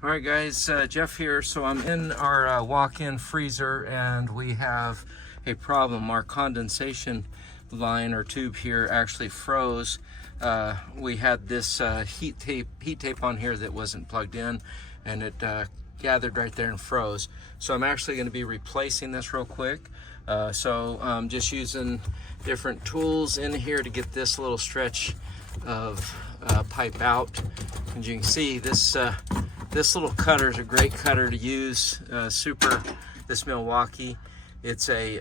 All right, guys, Jeff here. So I'm in our walk-in freezer, and we have a problem. Our condensation line or tube here actually froze. We had this heat tape on here that wasn't plugged in, and it gathered right there and froze. So I'm actually going to be replacing this real quick. So I'm just using different tools in here to get this little stretch of pipe out. As you can see, this little cutter is a great cutter to use. This Milwaukee. It's a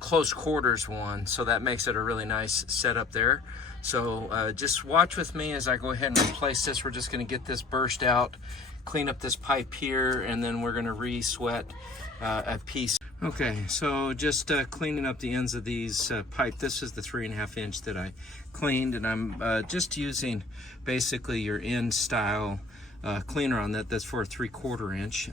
close quarters one, so that makes it a really nice setup there. So just watch with me as I go ahead and replace this. We're just going to get this burst out, clean up this pipe here, and then we're going to re-sweat a piece. Okay, so just cleaning up the ends of these pipe. This is the 3.5 inch that I cleaned, and I'm just using basically your end style cleaner on that. That's for a 3/4 inch.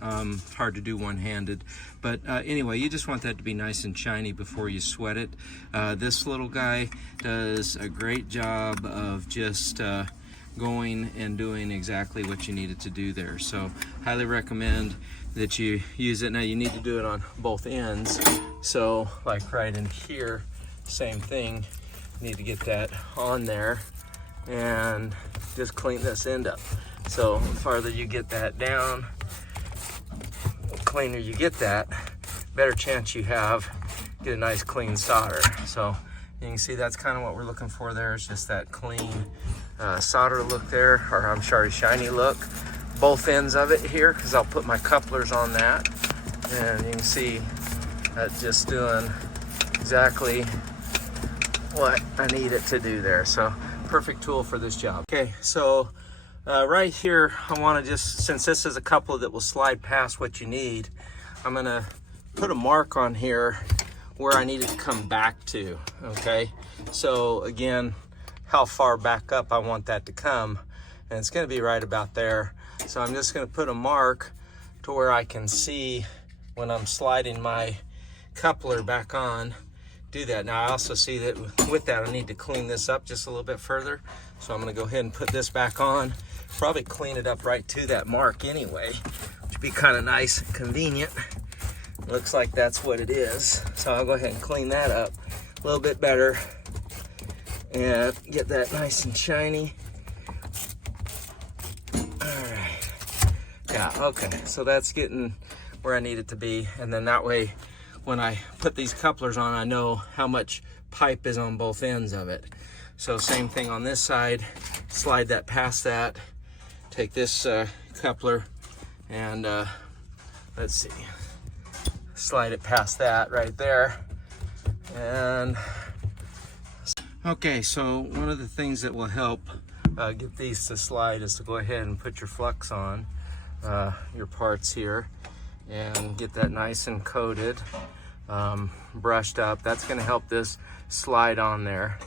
Hard to do one-handed, but anyway, you just want that to be nice and shiny before you sweat it. This little guy does a great job of just going and doing exactly what you need it to do there. So highly recommend that you use it. Now you need to do it on both ends. So like right in here, same thing. Need to get that on there and just clean this end up. So the farther you get that down, the cleaner you get that, better chance you have get a nice clean solder. So you can see that's kind of what we're looking for there. It's just that clean solder look there, or I'm sorry, shiny look. Both ends of it here, because I'll put my couplers on that, and you can see that's just doing exactly what I need it to do there. So perfect tool for this job. Okay, so right here, I want to just, since this is a coupler that will slide past what you need, I'm going to put a mark on here where I need it to come back to. Okay, so again, how far back up I want that to come, and it's going to be right about there. So I'm just going to put a mark to where I can see when I'm sliding my coupler back on, do that. Now I also see that with that I need to clean this up just a little bit further. So I'm going to go ahead and put this back on, probably clean it up right to that mark anyway, which would be kind of nice and convenient. Looks like that's what it is. So I'll go ahead and clean that up a little bit better and get that nice and shiny. Yeah, okay, so that's getting where I need it to be, and then that way when I put these couplers on, I know how much pipe is on both ends of it. So same thing on this side, slide that past that, take this coupler and let's see, slide it past that right there. And okay, so one of the things that will help get these to slide is to go ahead and put your flux on your parts here and get that nice and coated, brushed up. That's going to help this slide on there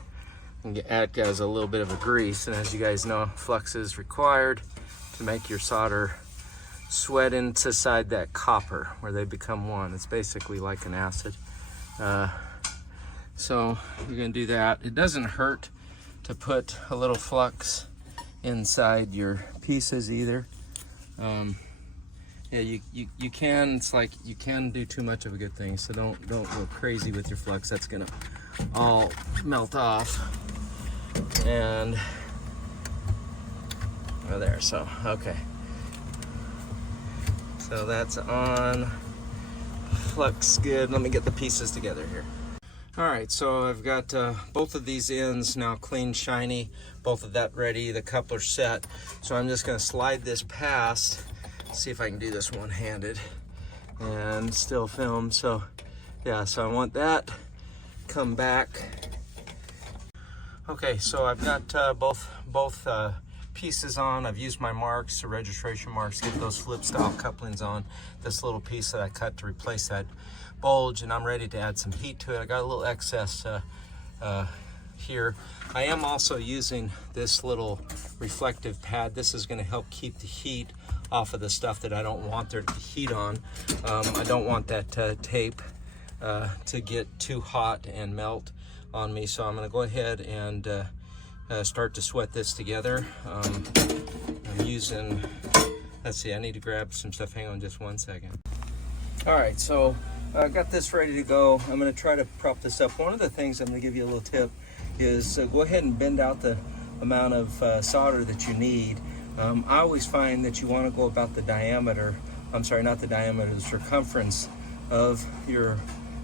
and act as a little bit of a grease. And as you guys know, flux is required to make your solder sweat inside that copper where they become one. It's basically like an acid. So you're going to do that. It doesn't hurt to put a little flux inside your pieces either. Yeah, you can, it's like you can do too much of a good thing, so don't go crazy with your flux. That's gonna all melt off. And oh, there, so okay, so that's on. Flux good. Let me get the pieces together here. All right, so I've got both of these ends now clean, shiny, both of that ready, the coupler set. So I'm just gonna slide this past, see if I can do this one-handed and still film. So yeah, so I want that, come back. Okay, so I've got both pieces on. I've used my marks, the registration marks, get those flip style couplings on this little piece that I cut to replace that bulge, and I'm ready to add some heat to it. I got a little excess here. I am also using this little reflective pad. This is going to help keep the heat off of the stuff that I don't want there to heat on. I don't want that tape to get too hot and melt on me, so I'm going to go ahead and start to sweat this together. I'm using Let's see, I need to grab some stuff. Hang on just 1 second. All right, so I got this ready to go. I'm gonna try to prop this up. One of the things I'm gonna give you a little tip is go ahead and bend out the amount of solder that you need. I always find that you wanna go about the diameter, I'm sorry, not the diameter, the circumference of your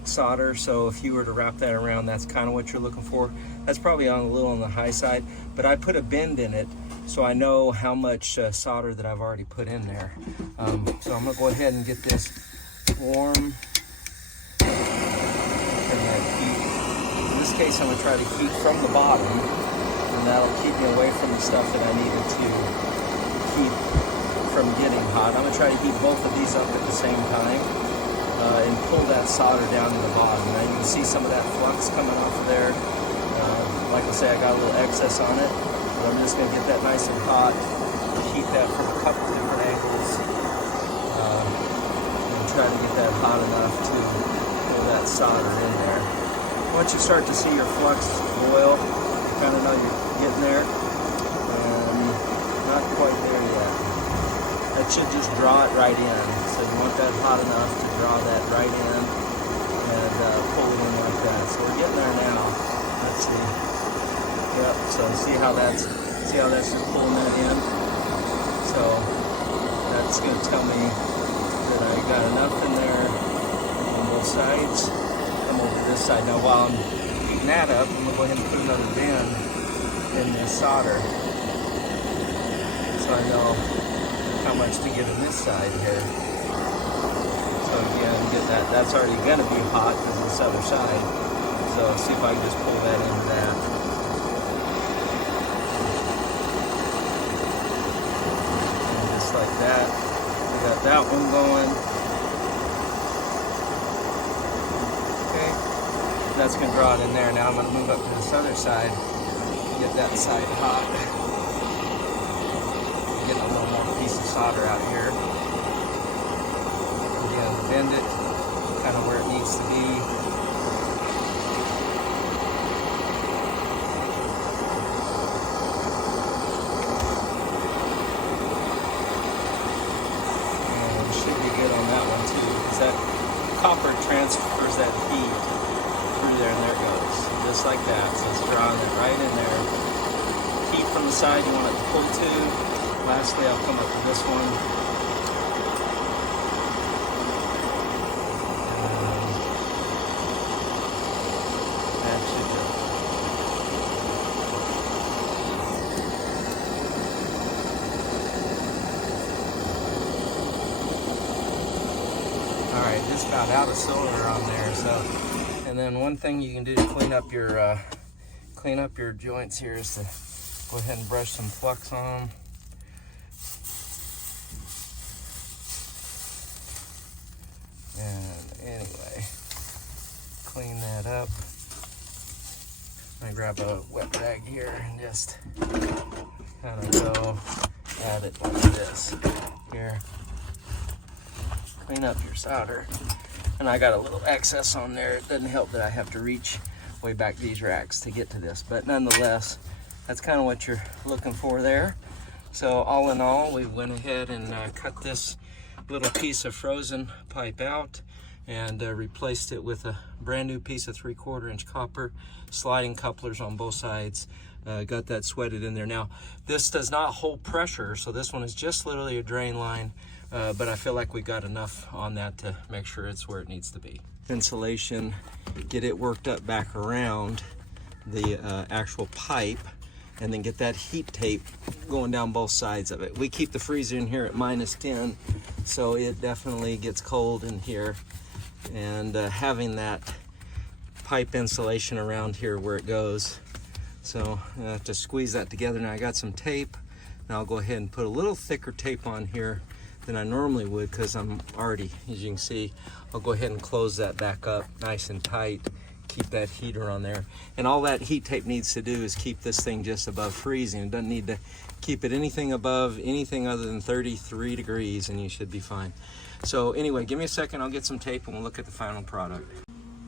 solder. So if you were to wrap that around, that's kind of what you're looking for. That's probably a little on the high side, but I put a bend in it so I know how much solder that I've already put in there. So I'm gonna go ahead and get this warm. Turn that heat. In this case, I'm gonna try to heat from the bottom, and that'll keep me away from the stuff that I needed to keep from getting hot. I'm gonna try to heat both of these up at the same time and pull that solder down to the bottom. Now you can see some of that flux coming off of there. Like I say, I got a little excess on it, but I'm just gonna get that nice and hot, heat that from a couple different angles, and try to get that hot enough to pull that solder in there. Once you start to see your flux boil, you kind of know you're getting there. Not quite there yet. That should just draw it right in. So you want that hot enough to draw that right in and pull it in like that. So we're getting there now. Let's see. Yep. So see how that's just pulling that in. So that's going to tell me that I got enough in there on both sides. Come over this side now. While I'm heating that up, I'm going to go ahead and put another bend in this solder, so I know how much to get on this side here. So again, get that. That's already going to be hot because this other side. So see if I can just pull that into that. And just like that, we got that one going. Okay, that's going to draw it in there. Now I'm going to move up to this other side, get that side hot. Getting a little more piece of solder out here. Again, bend it kind of where it needs to be. And it should be good on that one too, because that copper transfers that heat through there, and there it goes. Just like that. So it's drawing it right in there. Heat from the side you want it to pull to. Lastly, I'll come up to this one. That should go. All right, just about out of solder on there. So, and then one thing you can do to clean up your joints here is to go ahead and brush some flux on them. And anyway, clean that up. I'm gonna grab a wet rag here and just kind of go at it like this. Here, clean up your solder. And I got a little excess on there. It doesn't help that I have to reach way back these racks to get to this, but nonetheless, that's kind of what you're looking for there. So all in all, we went ahead and cut this little piece of frozen pipe out and replaced it with a brand new piece of 3/4 inch copper, sliding couplers on both sides. Got that sweated in there. Now this does not hold pressure, so this one is just literally a drain line, but I feel like we got enough on that to make sure it's where it needs to be. Insulation, get it worked up back around the actual pipe, and then get that heat tape going down both sides of it. We keep the freezer in here at -10, so it definitely gets cold in here. And having that pipe insulation around here where it goes. So I have to squeeze that together. Now I got some tape. Now I'll go ahead and put a little thicker tape on here than I normally would, because I'm already, as you can see, I'll go ahead and close that back up nice and tight. Keep that heater on there. And all that heat tape needs to do is keep this thing just above freezing. It doesn't need to keep it anything above anything other than 33 degrees, and you should be fine. So anyway, give me a second, I'll get some tape and we'll look at the final product.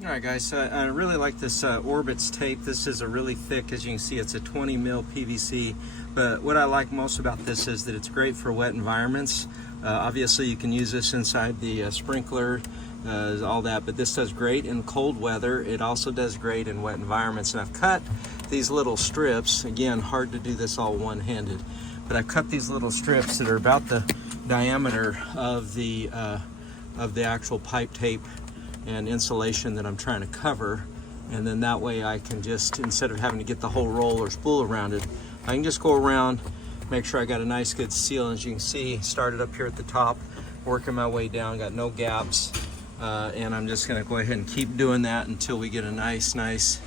All right, guys, so I really like this Orbits tape. This is a really thick, as you can see, it's a 20 mil PVC. But what I like most about this is that it's great for wet environments. Obviously, you can use this inside the sprinkler, all that, but this does great in cold weather. It also does great in wet environments. And I've cut these little strips. Again, hard to do this all one-handed, but I've cut these little strips that are about the diameter of the actual pipe tape and insulation that I'm trying to cover, and then that way I can just, instead of having to get the whole roll or spool around it, I can just go around, make sure I got a nice good seal. As you can see, started up here at the top, working my way down, got no gaps, and I'm just gonna go ahead and keep doing that until we get a nice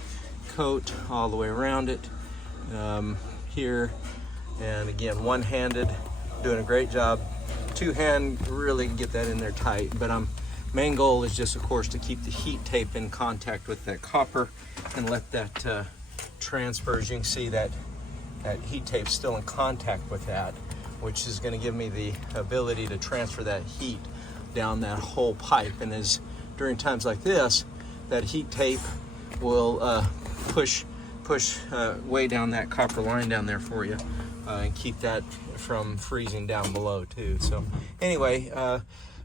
coat all the way around it here. And again, one-handed, doing a great job. Two-hand really get that in there tight, but main goal is just, of course, to keep the heat tape in contact with that copper and let that transfer. As you can see, that heat tape's still in contact with that, which is going to give me the ability to transfer that heat down that whole pipe. And as during times like this, that heat tape will push way down that copper line down there for you, and keep that from freezing down below too. So anyway,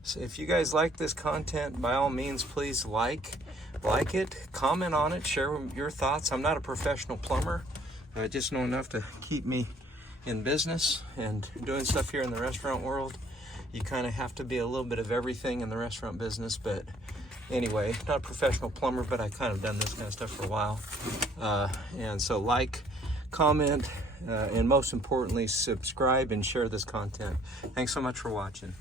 so if you guys like this content, by all means, please like it, comment on it, share your thoughts. I'm not a professional plumber. I just know enough to keep me in business, and doing stuff here in the restaurant world, you kind of have to be a little bit of everything in the restaurant business. But anyway, not a professional plumber, but I kind of done this kind of stuff for a while. And so like, comment, and most importantly, subscribe and share this content. Thanks so much for watching.